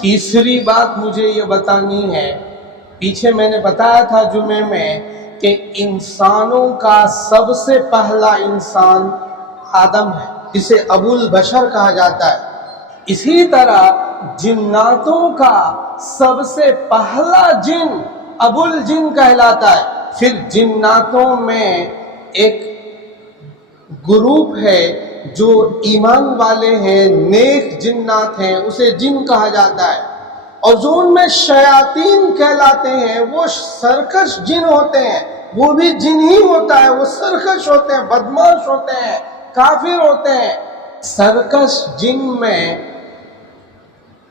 تیسری بات مجھے یہ بتانی ہے، پیچھے میں نے بتایا تھا جمعے میں کہ انسانوں کا سب سے پہلا انسان آدم ہے، جسے ابو البشر کہا جاتا ہے۔ اسی طرح جناتوں کا سب سے پہلا جن ابو الجن کہلاتا ہے۔ پھر جناتوں میں ایک گروپ ہے جو ایمان والے ہیں، نیک جنات ہیں، اسے جن کہا جاتا ہے۔ اور جو ان میں شیاطین کہلاتے ہیں وہ سرکش جن ہوتے ہیں، وہ بھی جن ہی ہوتا ہے، وہ سرکش ہوتے ہیں، بدماش ہوتے ہیں، کافر ہوتے ہیں۔ سرکش جن میں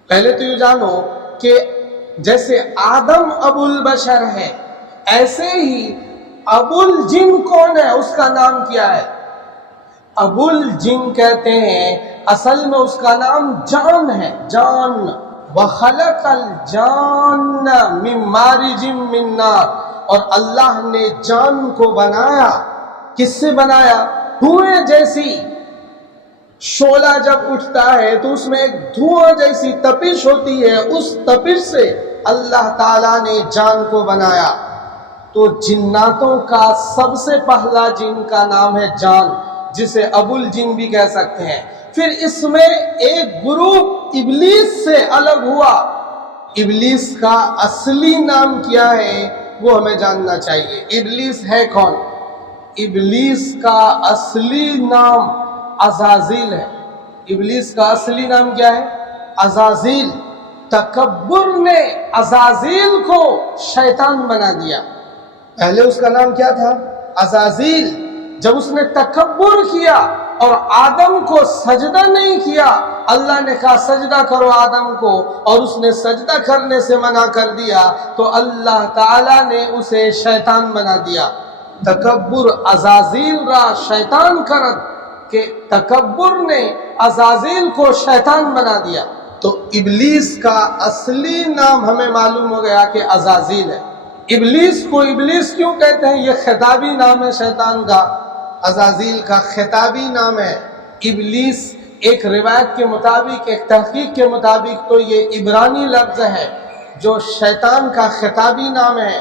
پہلے تو یہ جانو کہ جیسے آدم ابو البشر ہے، ایسے ہی ابو الجن کون ہے، اس کا نام کیا ہے؟ ابو الجن کہتے ہیں، اصل میں اس کا نام جان ہے، جان۔ وَخَلَقَ الْجَانَّ مِن مَارِجٍ مِّن نَارٍ، اور اللہ نے جان کو بنایا، کس سے بنایا؟ دھوئیں جیسی شعلہ جب اٹھتا ہے تو اس میں ایک دھواں جیسی تپش ہوتی ہے، اس تپش سے اللہ تعالیٰ نے جان کو بنایا۔ تو جناتوں کا سب سے پہلا جن کا نام ہے جان، جسے ابو الجن بھی کہہ سکتے ہیں۔ پھر اس میں ایک گروپ ابلیس سے الگ ہوا۔ ابلیس کا اصلی نام کیا ہے وہ ہمیں جاننا چاہیے۔ ابلیس ہے کون؟ ابلیس کا اصلی نام عزازیل ہے۔ ابلیس کا اصلی نام کیا ہے؟ عزازیل۔ تکبر نے عزازیل کو شیطان بنا دیا۔ پہلے اس کا نام کیا تھا؟ عزازیل۔ جب اس نے تکبر کیا اور آدم کو سجدہ نہیں کیا، اللہ نے کہا سجدہ کرو آدم کو، اور اس نے سجدہ کرنے سے منع کر دیا، تو اللہ تعالیٰ نے اسے شیطان بنا دیا۔ تکبر عزازیل را شیطان کرد، کہ تکبر نے عزازیل کو شیطان بنا دیا۔ تو ابلیس کا اصلی نام ہمیں معلوم ہو گیا کہ عزازیل ہے۔ ابلیس کو ابلیس کیوں کہتے ہیں؟ یہ خطابی نام ہے شیطان کا، عزازیل کا خطابی نام ہے۔ ابلیس ایک روایت کے مطابق، ایک تحقیق کے مطابق تو یہ عبرانی لفظ ہے جو شیطان کا خطابی نام ہے۔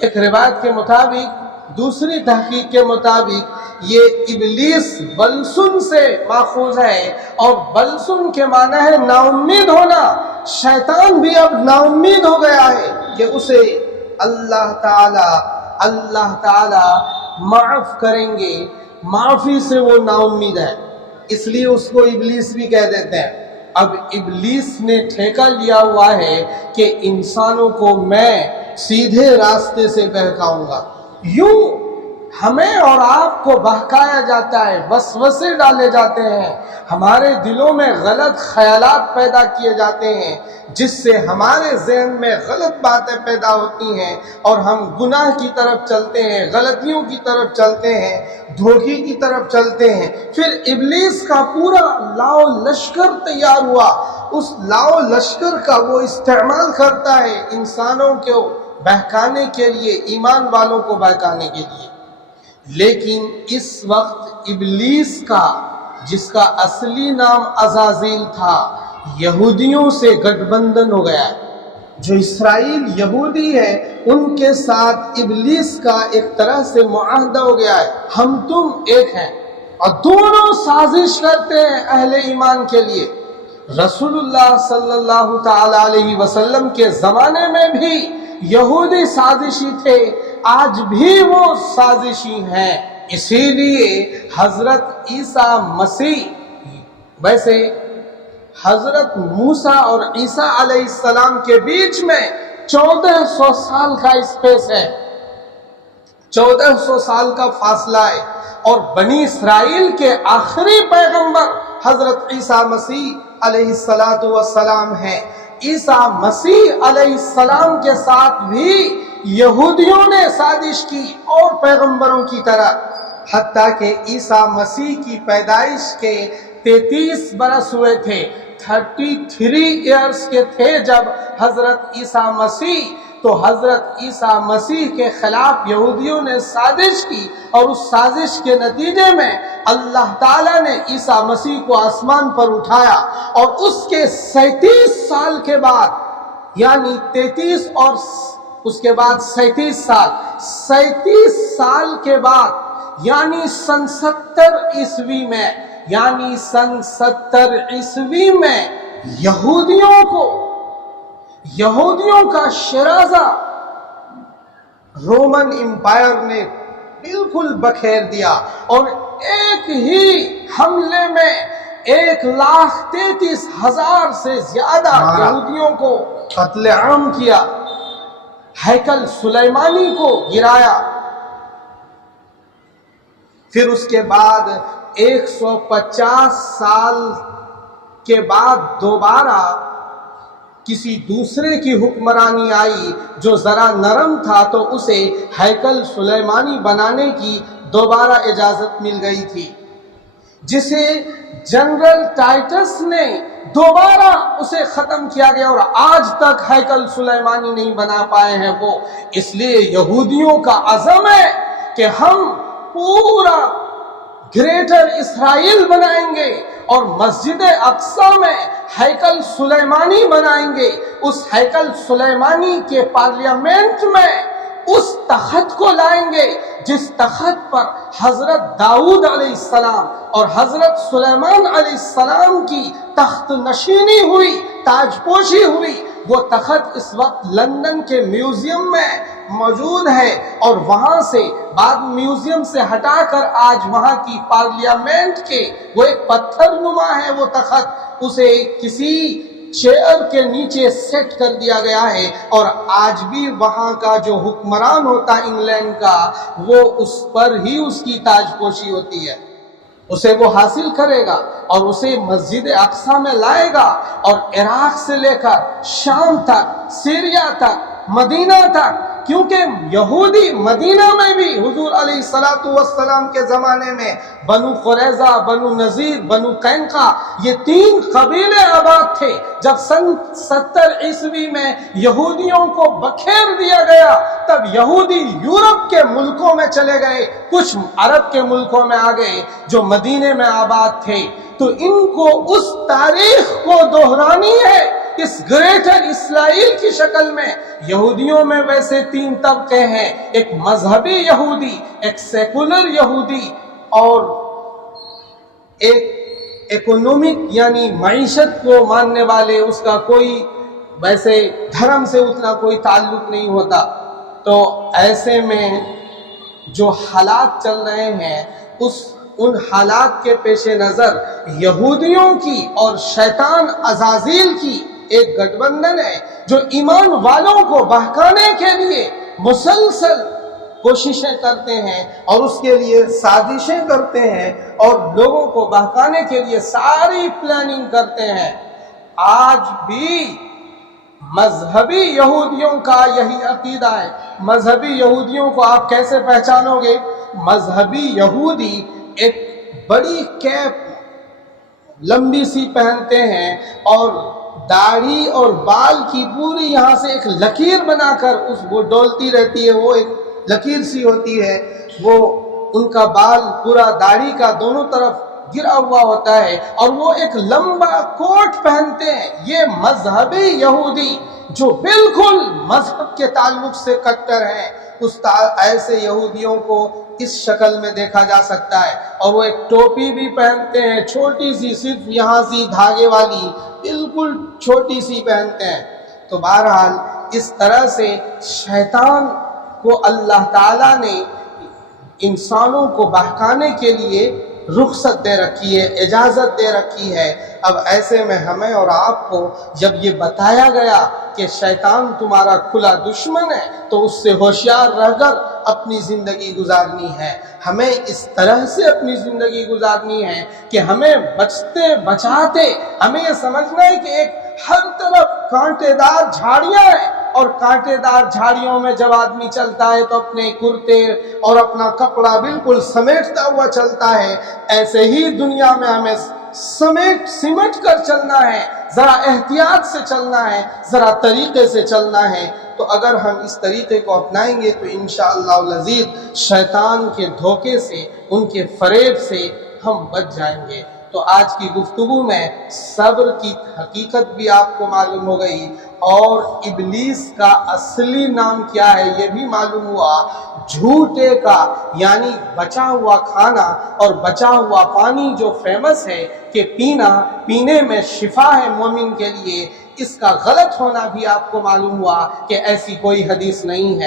ایک روایت کے مطابق، دوسری تحقیق کے مطابق یہ ابلیس بلسن سے ماخوذ ہے، اور بلسن کے معنی ہے نا امید ہونا۔ شیطان بھی اب نا امید ہو گیا ہے کہ اسے اللہ تعالی معاف کریں گے، معافی سے وہ نا امید ہے، اس لیے اس کو ابلیس بھی کہہ دیتے ہیں۔ اب ابلیس نے ٹھیکہ لیا ہوا ہے کہ انسانوں کو میں سیدھے راستے سے بہکاؤں گا۔ یوں ہمیں اور آپ کو بہکایا جاتا ہے، وسوسے ڈالے جاتے ہیں، ہمارے دلوں میں غلط خیالات پیدا کیے جاتے ہیں، جس سے ہمارے ذہن میں غلط باتیں پیدا ہوتی ہیں اور ہم گناہ کی طرف چلتے ہیں، غلطیوں کی طرف چلتے ہیں، دھوکے کی طرف چلتے ہیں۔ پھر ابلیس کا پورا لاؤ لشکر تیار ہوا، اس لاؤ لشکر کا وہ استعمال کرتا ہے انسانوں کو بہکانے کے لیے، ایمان والوں کو بہکانے کے لیے۔ لیکن اس وقت ابلیس کا، جس کا اصلی نام عزازیل تھا، یہودیوں سے گٹھ بندھن ہو گیا ہے۔ جو اسرائیل یہودی ہے ان کے ساتھ ابلیس کا ایک طرح سے معاہدہ ہو گیا ہے، ہم تم ایک ہیں، اور دونوں سازش کرتے ہیں اہل ایمان کے لیے۔ رسول اللہ صلی اللہ تعالی علیہ وسلم کے زمانے میں بھی یہودی سازشی تھے، آج بھی وہ سازشی ہیں۔ اسی لیے حضرت عیسیٰ مسیح، ویسے حضرت موسیٰ اور عیسیٰ علیہ السلام کے بیچ میں 1400 سال کا اسپیس ہے، 1400 سال کا فاصلہ ہے، اور بنی اسرائیل کے آخری پیغمبر حضرت عیسیٰ مسیح علیہ السلام ہیں۔ عیسیٰ مسیح علیہ السلام کے ساتھ بھی یہودیوں نے سازش کی، اور پیغمبروں کی طرح، حتیٰ کہ عیسیٰ مسیح کی پیدائش کے 33 برس ہوئے تھے، 33 ایئرز کے تھے جب حضرت عیسیٰ مسیح تو حضرت عیسیٰ مسیح کے خلاف یہودیوں نے سازش کی، اور اس سازش کے نتیجے میں اللہ تعالیٰ نے عیسیٰ مسیح کو آسمان پر اٹھایا، اور اس کے 37 سال کے بعد، یعنی 33 اور اس کے بعد 37 سال کے بعد، یعنی سن 70 عیسوی میں، یہودیوں کا شرازہ رومن امپائر نے بالکل بکھیر دیا، اور ایک ہی حملے میں 1,33,000 سے زیادہ یہودیوں کو قتل عام کیا، ہیکل سلیمانی کو گرایا۔ پھر اس کے بعد 150 سال کے بعد دوبارہ کسی دوسرے کی حکمرانی آئی جو ذرا نرم تھا، تو اسے ہیکل سلیمانی بنانے کی دوبارہ اجازت مل گئی تھی، جسے جنرل ٹائٹس نے دوبارہ اسے ختم کیا گیا، اور آج تک ہیکل سلیمانی نہیں بنا پائے ہیں وہ۔ اس لیے یہودیوں کا عزم ہے کہ ہم پورا گریٹر اسرائیل بنائیں گے، اور مسجد اقصی میں ہیکل سلیمانی بنائیں گے۔ اس ہیکل سلیمانی کے پارلیمنٹ میں اس تخت کو لائیں گے جس تخت پر حضرت داؤد علیہ السلام اور حضرت سلیمان علیہ السلام کی تخت نشینی ہوئی، تاج پوشی ہوئی۔ وہ تخت اس وقت لندن کے میوزیم میں موجود ہے، اور وہاں سے بعد میوزیم سے ہٹا کر آج وہاں کی پارلیمنٹ کے وہ ایک پتھر نما ہے وہ تخت، اسے کسی چیئر کے نیچے سیٹ کر دیا گیا ہے، اور آج بھی وہاں کا جو حکمران ہوتا ہے انگلینڈ کا، وہ اس پر ہی اس کی تاج پوشی ہوتی ہے۔ اسے وہ حاصل کرے گا اور اسے مسجد اقصی میں لائے گا، اور عراق سے لے کر شام تک، سیریا تک، مدینہ تک، کیونکہ یہودی مدینہ میں بھی حضور علیہ السلام کے زمانے میں بنو قریظہ، بنو نذیر، بنو قینقاع، یہ 3 قبیلے آباد تھے۔ جب سن 70 عیسوی میں یہودیوں کو بکھیر دیا گیا، تب یہودی یورپ کے ملکوں میں چلے گئے، کچھ عرب کے ملکوں میں آ گئے جو مدینے میں آباد تھے۔ تو ان کو اس تاریخ کو دہرانی ہے اس گریٹر اسرائیل کی شکل میں۔ یہودیوں میں ویسے 3 طبقے ہیں، ایک مذہبی یہودی، ایک سیکولر یہودی، اور ایک اکنومک یعنی معیشت کو ماننے والے، اس کا کوئی ویسے دھرم سے اتنا کوئی تعلق نہیں ہوتا۔ تو ایسے میں جو حالات چل رہے ہیں، ان حالات کے پیش نظر یہودیوں کی اور شیطان عزازیل کی ایک گٹھ بندھن ہے جو ایمان والوں کو بہکانے کے لیے مسلسل کوششیں کرتے ہیں، اور اس کے لیے سازشیں کرتے ہیں، اور لوگوں کو بہکانے کے لیے ساری پلاننگ کرتے ہیں۔ آج بھی مذہبی یہودیوں کا یہی عقیدہ ہے۔ مذہبی یہودیوں کو آپ کیسے پہچانو گے؟ مذہبی یہودی ایک بڑی کیپ لمبی سی پہنتے ہیں، اور داڑھی اور بال کی پوری یہاں سے ایک لکیر بنا کر وہ ڈولتی رہتی ہے، وہ ایک لکیر سی ہوتی ہے، وہ ان کا بال پورا داڑھی کا دونوں طرف گرا ہوا ہوتا ہے، اور وہ ایک لمبا کوٹ پہنتے ہیں۔ یہ مذہبی یہودی جو بالکل مذہب کے تعلق سے کٹر ہیں، ایسے یہودیوں کو اس شکل میں دیکھا جا سکتا ہے، اور وہ ایک ٹوپی بھی پہنتے ہیں، چھوٹی سی، صرف یہاں سی دھاگے والی، بالکل چھوٹی سی پہنتے ہیں۔ تو بہرحال اس طرح سے شیطان کو اللہ تعالیٰ نے انسانوں کو بہکانے کے لیے رخصت دے رکھی ہے، اجازت دے رکھی ہے۔ اب ایسے میں ہمیں اور آپ کو جب یہ بتایا گیا کہ شیطان تمہارا کھلا دشمن ہے، تو اس سے ہوشیار رہ کر اپنی زندگی گزارنی ہے۔ ہمیں اس طرح سے اپنی زندگی گزارنی ہے کہ ہمیں بچتے بچاتے ہمیں یہ سمجھنا ہے کہ ایک ہر طرف کانٹے دار جھاڑیاں ہیں، اور کانٹے دار جھاڑیوں میں جب آدمی چلتا ہے تو اپنے کرتے اور اپنا کپڑا بالکل سمیٹتا ہوا چلتا ہے۔ ایسے ہی دنیا میں ہمیں سمٹ کر چلنا ہے، ذرا احتیاط سے چلنا ہے، ذرا طریقے سے چلنا ہے۔ تو اگر ہم اس طریقے کو اپنائیں گے تو انشاءاللہ العزیز شیطان کے دھوکے سے، ان کے فریب سے ہم بچ جائیں گے۔ تو آج کی گفتگو میں صبر کی حقیقت بھی آپ کو معلوم ہو گئی، اور ابلیس کا اصلی نام کیا ہے یہ بھی معلوم ہوا۔ جھوٹے کا یعنی بچا ہوا کھانا اور بچا ہوا پانی جو فیمس ہے کہ پینے میں شفا ہے مومن کے لیے، اس کا غلط ہونا بھی آپ کو معلوم ہوا کہ ایسی کوئی حدیث نہیں ہے۔